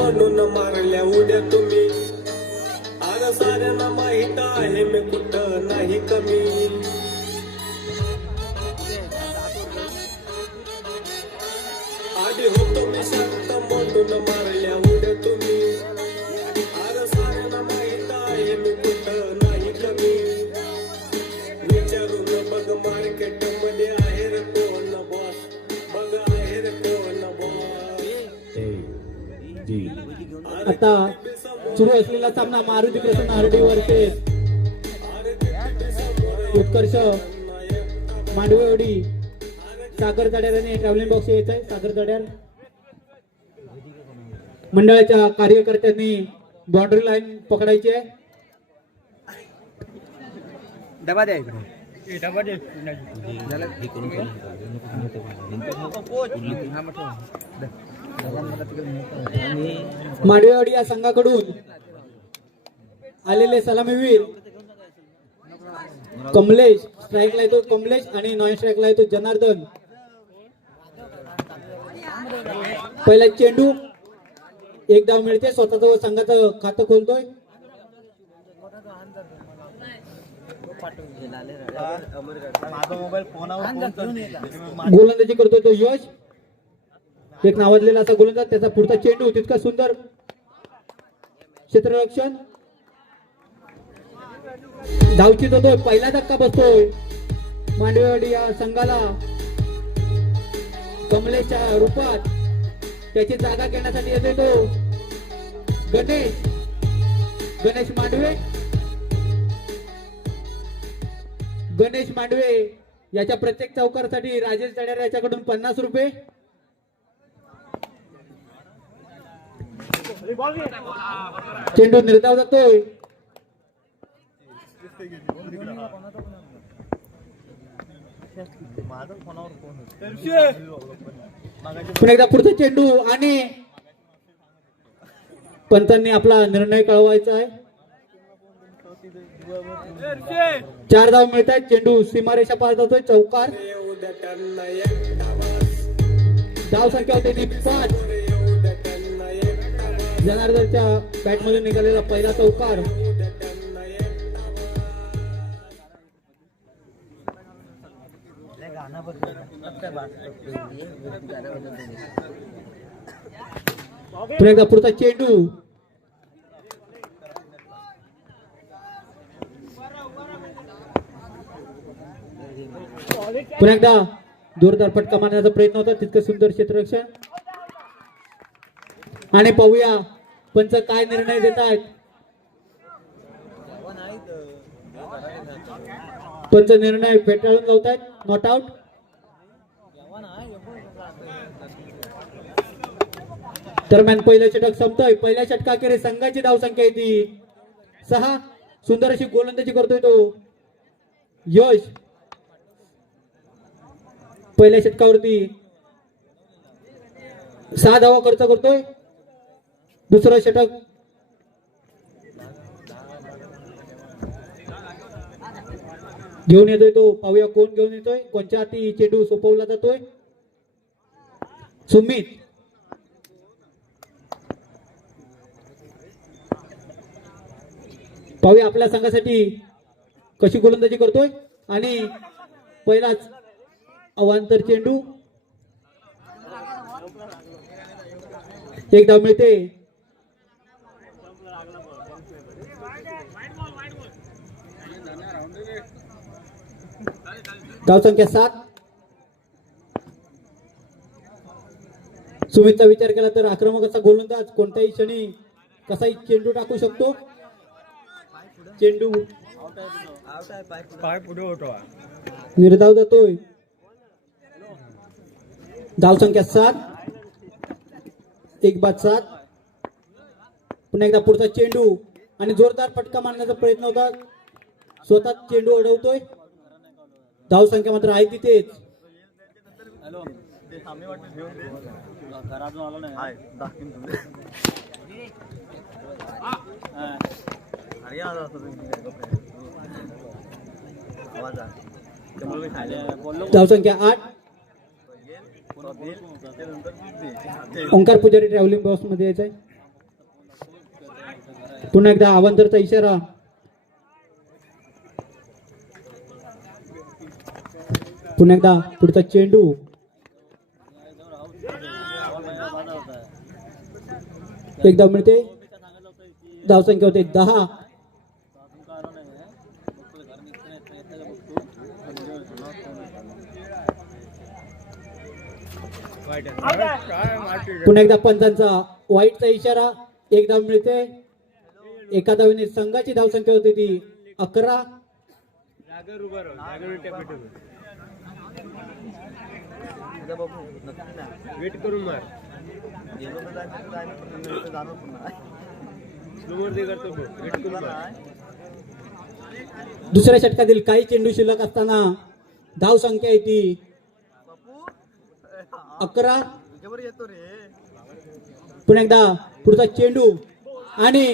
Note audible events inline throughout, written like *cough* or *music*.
म्हणून मारल्या उद्या तुम्ही. आर साऱ्यांना माहीत आहे मी कुठं आता सुरू असलेला सामना Maruti Prasanna R D versus Utkarsh Mandvewadi Sagar आणि ट्रॅव्हलिंग बॉक्स येत आहे. सागर तड्यार मंडळाच्या कार्यकर्त्यांनी बाउंड्री लाईन पकडायची आहे. डबा द्या इकडे मांडवेवाडी या संघाकडून आलेले सलामीवीर कमलेश स्ट्राईकला येतो कमलेश आणि नॉन स्ट्राईकला येतो जनार्दन. पहिला चेंडू एक धाव मिळते स्वतःच संघाचं खातं खोलतोय. गोलंदाजी करतोय तो यश. एक नावाजलेला असा गोलंदाज त्याचा पुढचा चेंडू तितका सुंदर. क्षेत्ररक्षण. धावचित होतोय पहिला धक्का बसतोय. मांडवेवाडी या संघाला. कमलेच्या रूपात त्याची जागा घेण्यासाठी येतोय तो. गणेश. गणेश मांडवे. गणेश मांडवे याच्या प्रत्येक चौकारासाठी राजेश दड्यार याच्याकडून पन्नास रुपये. चेंडू निर्धाव जातोय. पण एकदा पुढचा चेंडू आणि पंतांनी आपला निर्णय कळवायचा आहे. चार धाव मिळतात चेंडू सीमारेषा पार जातोय. चौकार. धाव संख्या होते पाच. जनार्दनच्या बॅट मधून निघालेला पहिला चौकार. पुढे पुढचा चेंडू. पुन्हा एकदा जोरदार फटका मारण्याचा प्रयत्न होता. तितकं सुंदर क्षेत्ररक्षण. आणि पाहूया पंच काय निर्णय देत आहेत पंच निर्णय फेटाळून लावतायत. नॉट आउट दरम्यान पहिलं षटक संपतोय. पहिल्या षटकाखेर संघाची धावसंख्या येते. सहा. सुंदर अशी गोलंदाजी करतोय तो. यश. पहिल्या षटकावरती सहा धावा खर्च करतोय. दुसरं षटक. घेऊन येतोय तो. पाहूया कोण घेऊन येतोय. कोणच्या हाती चेंडू सोपवला जातोय. सुमित. पाहूया आपल्या संघासाठी कशी गोलंदाजी करतोय. आणि पहिलाच अवांतर चेंडू. एक धाव मिळते. धाव संख्या सात. सुमितचा विचार केला तर आक्रमक असा गोलंदाज कोणत्याही क्षणी कसाही चेंडू टाकू शकतो. चेंडू निर्धाव जातोय. धाव संख्या सात? एक बाद सात. पुन्हा एकदा पुढचा चेंडू आणि जोरदार फटका मारण्याचा प्रयत्न होता. स्वतः चेंडू अडवतोय. धाव संख्या मात्र आहे तिथेच. धाव संख्या आठ. ओंकार पुजारी ट्रॅव्हलिंग बॉक्समध्ये यायचंय. पुन्हा एकदा आवांतरचा इशारा. पुन्हा एकदा पुढचा चेंडू. एकदा मिळते. धावसंख्या होते दहा. पुन्हा एकदा पंचांचा वाईटचा इशारा एकदा मिळते. एका धावेने संघाची धावसंख्या होती ती अकरा. वेट करून मार. दुसऱ्या षटकातील काही चेंडू शिल्लक असताना धाव संख्या येते अकरा. येतो रे. पुन्हा एकदा पुढचा चेंडू आणि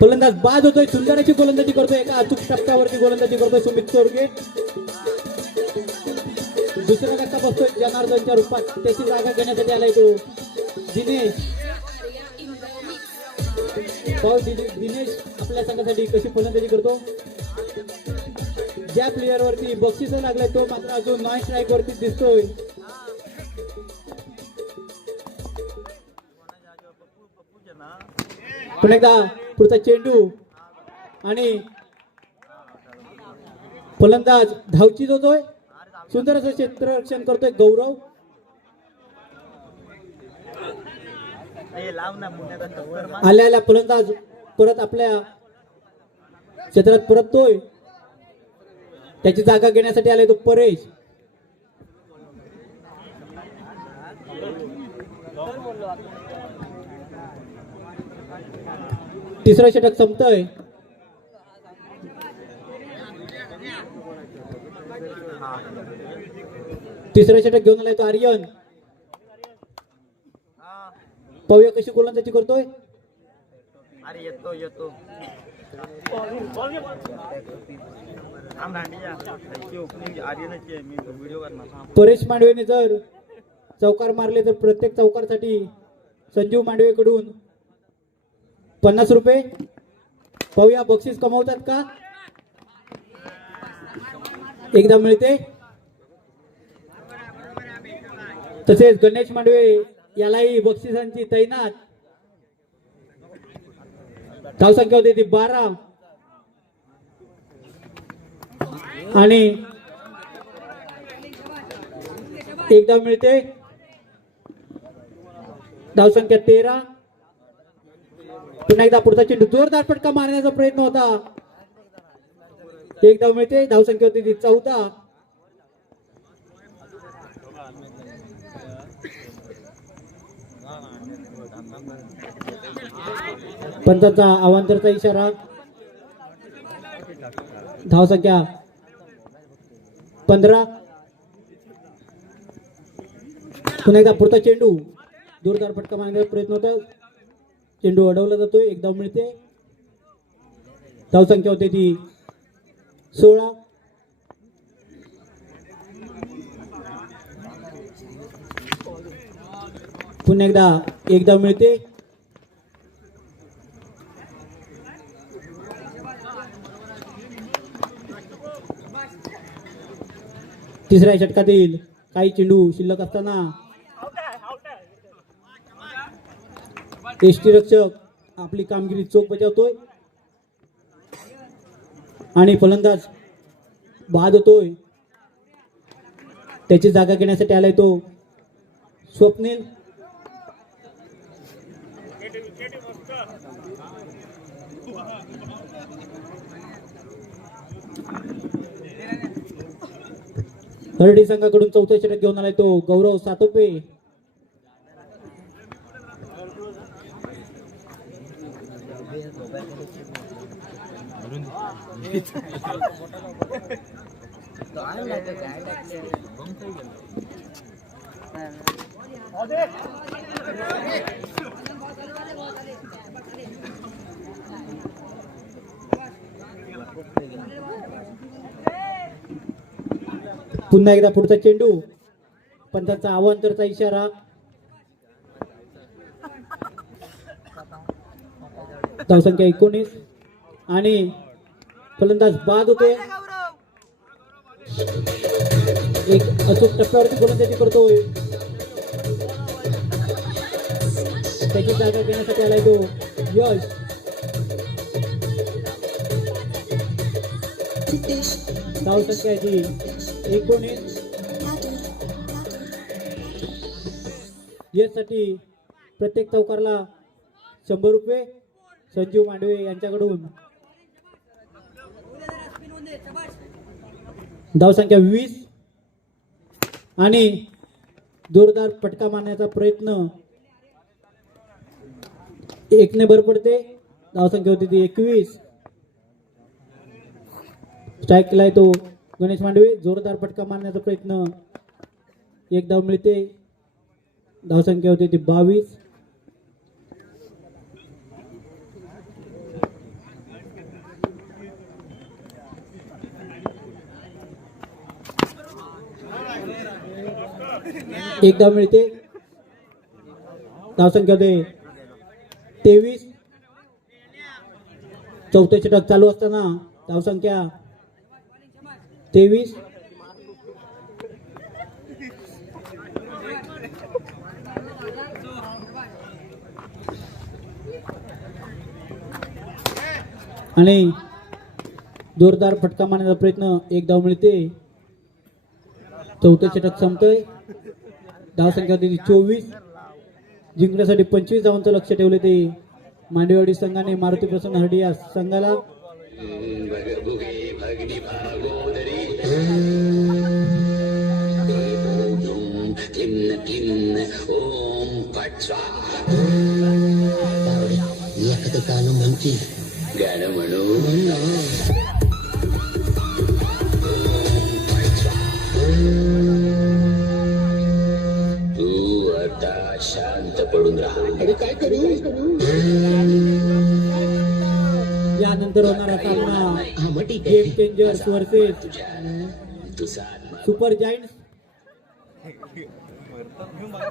फलंदाज बाद होतोय. सुंदर अशी गोलंदाजी करतोय. एका अचूक टप्प्यावरती गोलंदाजी करतोय सुमित चोरगे. दुसरा धक्का बसतोय जनार्दनच्या रूपात. त्याची जागा घेण्यासाठी आलाय तो दिनेश. दिनेश आपल्या संघासाठी कशी फलंदाजी करतो? ज्या प्लेअर वरती बक्षीस लागलाय तो मात्र अजून नॉन स्ट्राईक वरती दिसतोय. पुन्हा एकदा पुढचा चेंडू आणि फलंदाज धावची होतोय सुंदर असं क्षेत्ररक्षण करतोय गौरव. आल्या आल्या फलंदाज परत आपल्या क्षेत्रात परततोय. त्याची जागा घेण्यासाठी आले तो परेश. तिसरं षटक संपतंय. तिसरं षटक घेऊन आलाय तो आर्यन. पाहूया कशी गोलंदाजी करतोय. अरे येतो येतो. परेश मांडवेने जर चौकार मारले तर प्रत्येक चौकारसाठी संजीव मांडवेकडून पन्नास रुपये. पाहूया बक्षीस कमवतात का? एकदा मिळते. तसेच गणेश मांडवे यालाही बक्षिसांची तैनात. धावसंख्या होती ती बारा. आणि एकदा मिळते. धावसंख्या तेरा. पुन्हा एकदा पुढचा चेंडू. जोरदार फटका मारण्याचा प्रयत्न होता. एकदा मिळते. धावसंख्या होती ती चौदा. पंचाचा अवांतरचा इशारा. धावसंख्या पंधरा. पुन्हा एकदा पुढचा चेंडू. जोरदार फटका मारण्याचा प्रयत्न होता. चेंडू अडवला जातो एकदा मिळते. धावसंख्या होते ती सोळा. पुन्हा एकदा एकदा मिळते. तिसऱ्या षटकातील काही चेंडू शिल्लक असताना एसटी रक्षक आपली कामगिरी चोख बजावतोय. आणि फलंदाज बाद होतोय. त्याची जागा घेण्यासाठी आलाय तो स्वप्नील. हरडी संघाकडून चौथा षटक घेऊन आलाय तो गौरव सातोपे. *laughs* पुन्हा एकदा पुढचा चेंडू. पण पंचांचा अवांतरचा इशारा. धावसंख्या एकोणीस. आणि फलंदाज बाद होते एक अचूक टप्प्यावरती गोलंदाजी करतोय. त्याची जागा घेण्यासाठी आलाय तो यश. धावसंख्या आहे ती एकोणीस. यासाठी प्रत्येक चौकारला शंभर रुपये संजीव मांडवे यांच्याकडून. धावसंख्या वीस आणि जोरदार फटका मारण्याचा प्रयत्न एकने भर पडते. धावसंख्या होती ती एकवीस. स्ट्राईक केलाय तो गणेश मांडवे जोरदार फटका मारण्याचा प्रयत्न. एक धाव मिळते. धावसंख्या होती ती बावीस. एक धाव मिळते. धावसंख्या होते तेवीस. चौथे षटक चालू असताना धावसंख्या तेवीस. आणि जोरदार फटका मारण्याचा प्रयत्न एक धाव मिळते चौथं षटक धाव संख्या होती चोवीस. जिंकण्यासाठी पंचवीस धावांचं लक्ष ठेवले ते मांडेवाडी संघाने मारुती प्रसन्न हरडी या संघाला एखादं गाणं म्हणते गाणं म्हणू तू आता शांत पडून राहा अरे काय करू यानंतर होणारा सामना गेम चेंजर्स वर्सेस तुझ्या तुझा सुपर जाईंट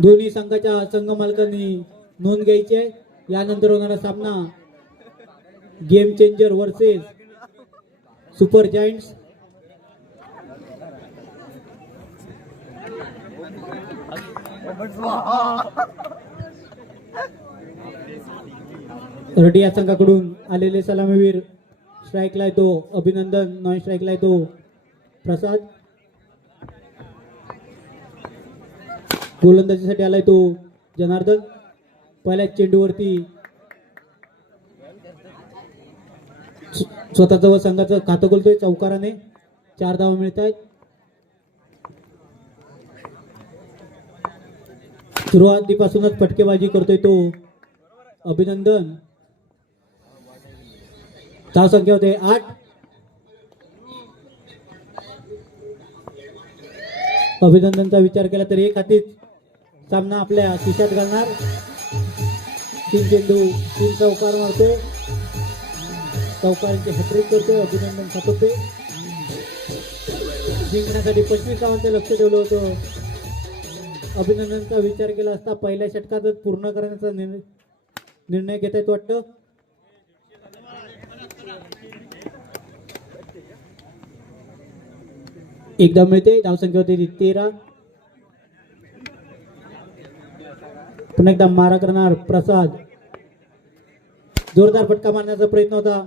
दोन्ही संघाच्या संघ मालकांनी नोंद घ्यायची आहे. यानंतर होणारा सामना game changer versus super giants रडिया संघाकडून आलेले सलामीवीर स्ट्राईकला येतो. अभिनंदन नॉन स्ट्राईकला येतो. प्रसाद. गोलंदाजीसाठी आलाय तो जनार्दन. पहिल्या चेंडूवरती स्वतःचा स्वतःचं व संघाचं खातं खोलतोय चौकाराने चार धावा मिळत आहेत सुरुवातीपासूनच फटकेबाजी करतोय तो अभिनंदन. धाव संख्या होते आठ. अभिनंदनचा विचार केला तर एक हातीच. सामना आपल्या खिशात घालणार. तीन चेंडू तीन चौकार मारतोय. चौकारांची हॅट्रिक करतोय अभिनंदन सातवते जिंकण्यासाठी पंचवीस धावांचं लक्ष ठेवलं होतं. अभिनंदनचा विचार केला असता पहिल्या षटकातच पूर्ण करण्याचा निर्णय निर्णय घेता येत वाटतं. एकदा मिळते धावसंख्या होती ती तेरा. पुन्हा एकदा मारा करणार प्रसाद. जोरदार फटका मारण्याचा प्रयत्न होता.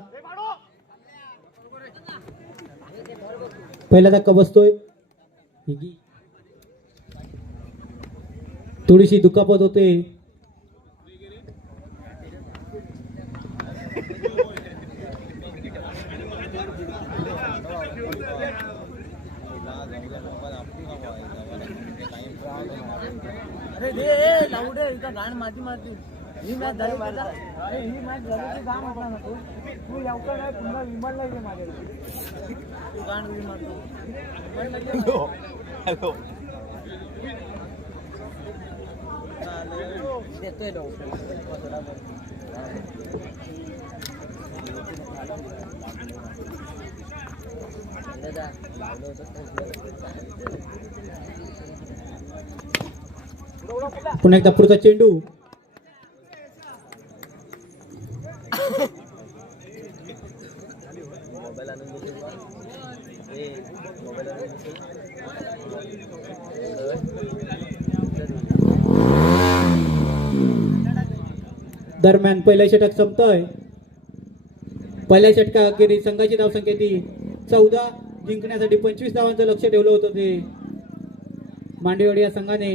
पहिला धक्का बसतोय. थोडीशी दुखापत होते. अरे दे लावू दे इथं गाण माझी मारती ही मॅच झाली का आता? अरे ही मॅच झाली की गाण होता ना तू तू यावका नाही पुन्हा एकदा पुढचा चेंडू. दरम्यान पहिला षटक संपतोय. पहिल्या षटका अखेरी संघाची धावसंख्या ती चौदा. जिंकण्यासाठी पंचवीस धावांचं लक्ष ठेवलं होतं ते. मांडेवाडी या संघाने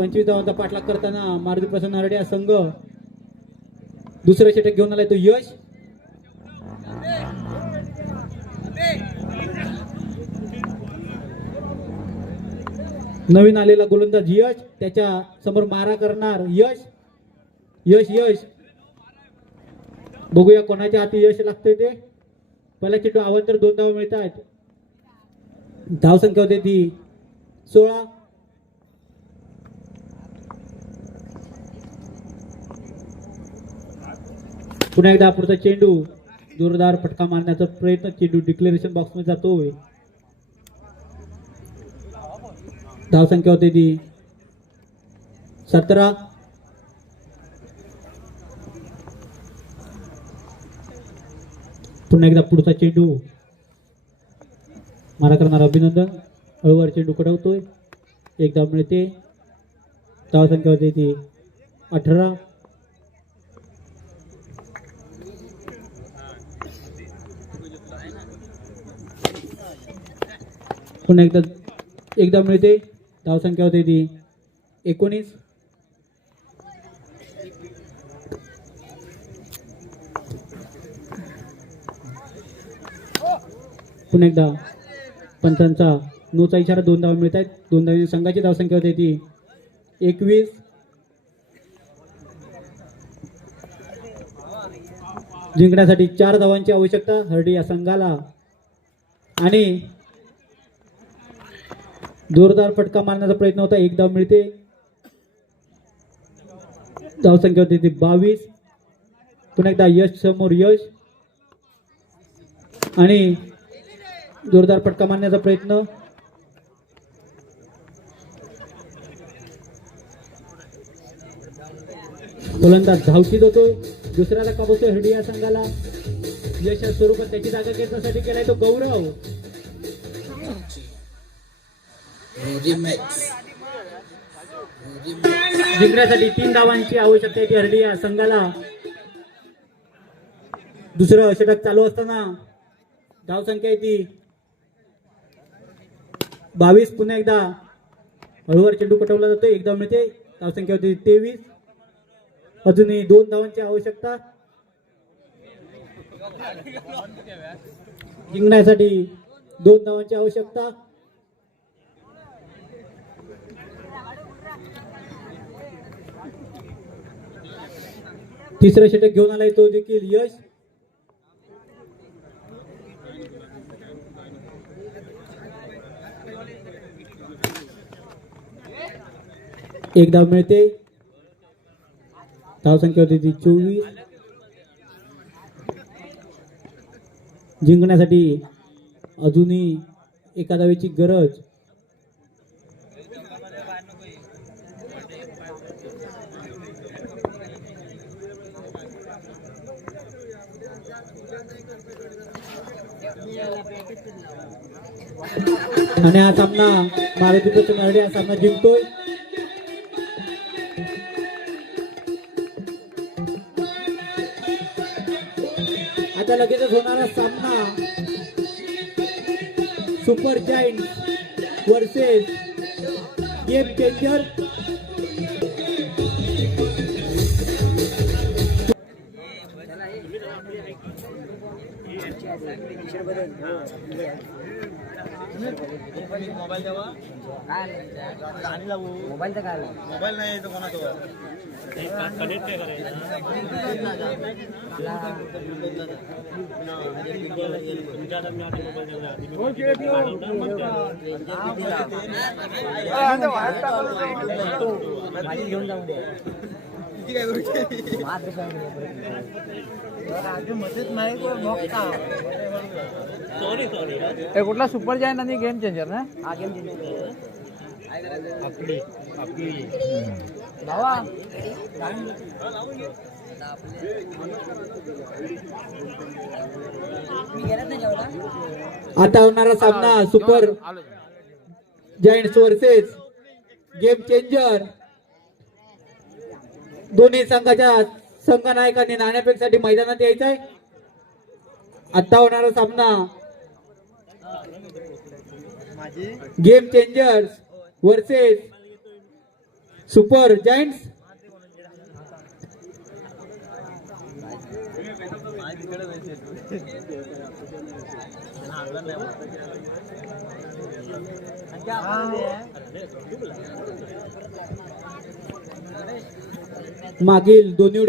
पंचवीस धावांचा पाठलाग करताना मारुती प्रसन्न हरडे हा संघ दुसरं षटक घेऊन आलाय. तो यश. नवीन आलेला गोलंदाज यश. त्याच्यासमोर मारा करणार यश. यश यश. बघूया कोणाच्या हाती यश लागतंय ते. पहिला चेंडू आवंतर दोन धाव मिळत आहेत धाव संख्या होते ती सोळा. पुन्हा एकदा पुढचा चेंडू. जोरदार फटका मारण्याचा प्रयत्न चेंडू डिक्लेरेशन बॉक्समध्ये जातोय. धाव संख्या होते ती. सतरा. पुन्हा एकदा पुढचा चेंडू. मारा करणार अभिनंदन. हळूवार चेंडू कडवतोय एक धाव मिळते धावसंख्या होते ती. अठरा. पुन्हा एकदा एकदा मिळते. धावसंख्या होते ती एकोणीस. पुन्हा एकदा पंचांचा नोचा इशारा दोन धाव मिळत आहेत दोन धाव संघाची धावसंख्या होते ती एकवीस. जिंकण्यासाठी चार धावांची आवश्यकता हरडी या संघाला. आणि जोरदार फटका मारण्याचा प्रयत्न होता. एक धाव मिळते. धावसंख्या होती ती बावीस. पुन्हा एकदा यश समोर यश. आणि जोरदार फटका मारण्याचा प्रयत्न. गोलंदाज धावशी देतो दुसऱ्याला काबवतोय हरडी संघाला. यश स्वरूपात त्याची जागा घेण्यासाठी केलाय तो गौरव. जिंकण्यासाठी तीन धावांची आवश्यकता आहे ती या संघाला. दुसरं षटक चालू असताना धावसंख्या येते ती बावीस. पुन्हा एकदा हळूवार चेंडू पटवला जातो. एक धाव मिळते. धावसंख्या होती तेवीस. अजूनही दोन धावांची आवश्यकता. जिंकण्यासाठी दोन धावांची आवश्यकता. तिसरं षटक घेऊन आलाय तो देखील यश. एक धाव मिळते. धाव संख्या होती ती चोवीस. जिंकण्यासाठी अजूनही एका धावेची गरज. आणि हा सामना मारुती मराठी हा सामना जिंकतोय. आता लगेचच होणारा सामना super giant versus game changer. Mobile द्यावा गाणी लावू मोबाईल तर काय मोबाईल नाही येतो कोणाचा घेऊन जाऊन दे मध्येच नाही हे कुठला सुपर जायंट आणि गेम चेंजर ना? हा गेम जिंकतो आपली आपली. भावा. आता होणारा सामना super giants versus game changer दोन्ही संघाच्या संघ नायकांनी नाणेफेकसाठी मैदानात यायचं आहे आता होणारा सामना game changers versus super giants मागील दोन्ही